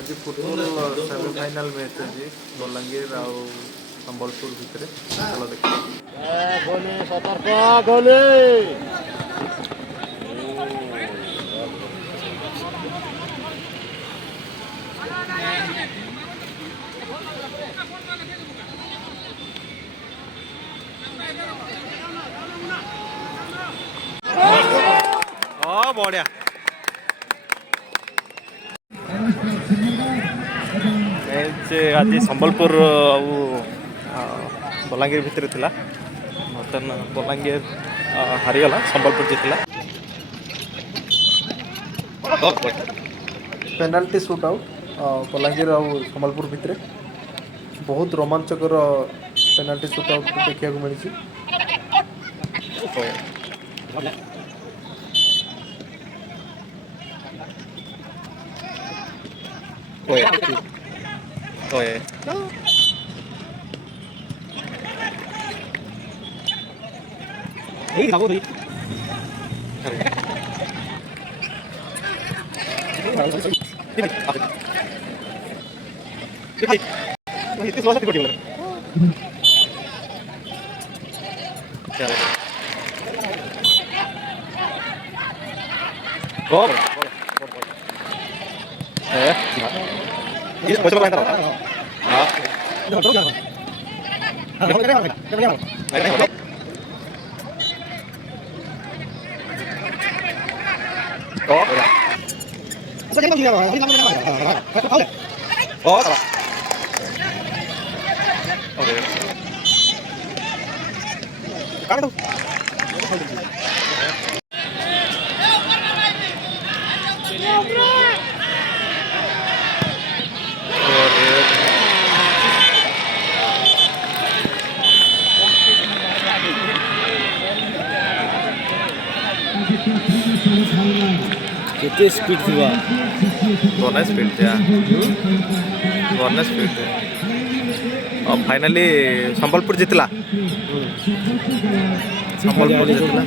आज football semifinal match आज बलांगीर आउ संबलपुर भितर चलो देखिए गोली सतर्क गोली बढ़िया मैच आज संबलपुर बलांगीर भितर थिला बर्तन बलांगीर हारीगला संबलपुर जीतला पेनाल्टी शूट आउट बलांगीर आउ संबलपुर भितर बहुत रोमांचकर पेनाल्टी शूट आउट देखा मिली कितने स्पीड थी बोनस स्पीड था बोनस स्पीड और फाइनली संबलपुर जीतला संबलपुर जीतला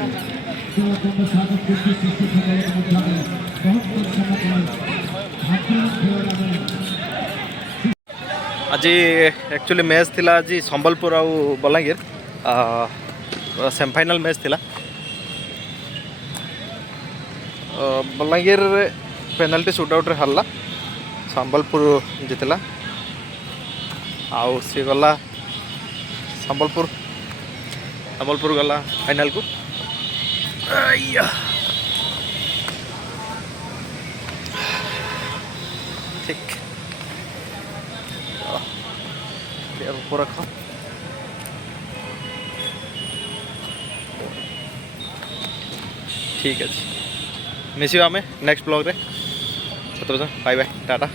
आज एक्चुअली मैच थिला आज संबलपुर आउ बलांगीर सेमीफाइनल मैच थिला बलांगीर पेनाल्टी शूटआउट रे हारला संबलपुर जीतला आउ सी गला संबलपुर गला फाइनल को ठीक ऊपर रख ठीक है मिसियो आमे नेक्स्ट ब्लॉग रे बाय बाय टाटा।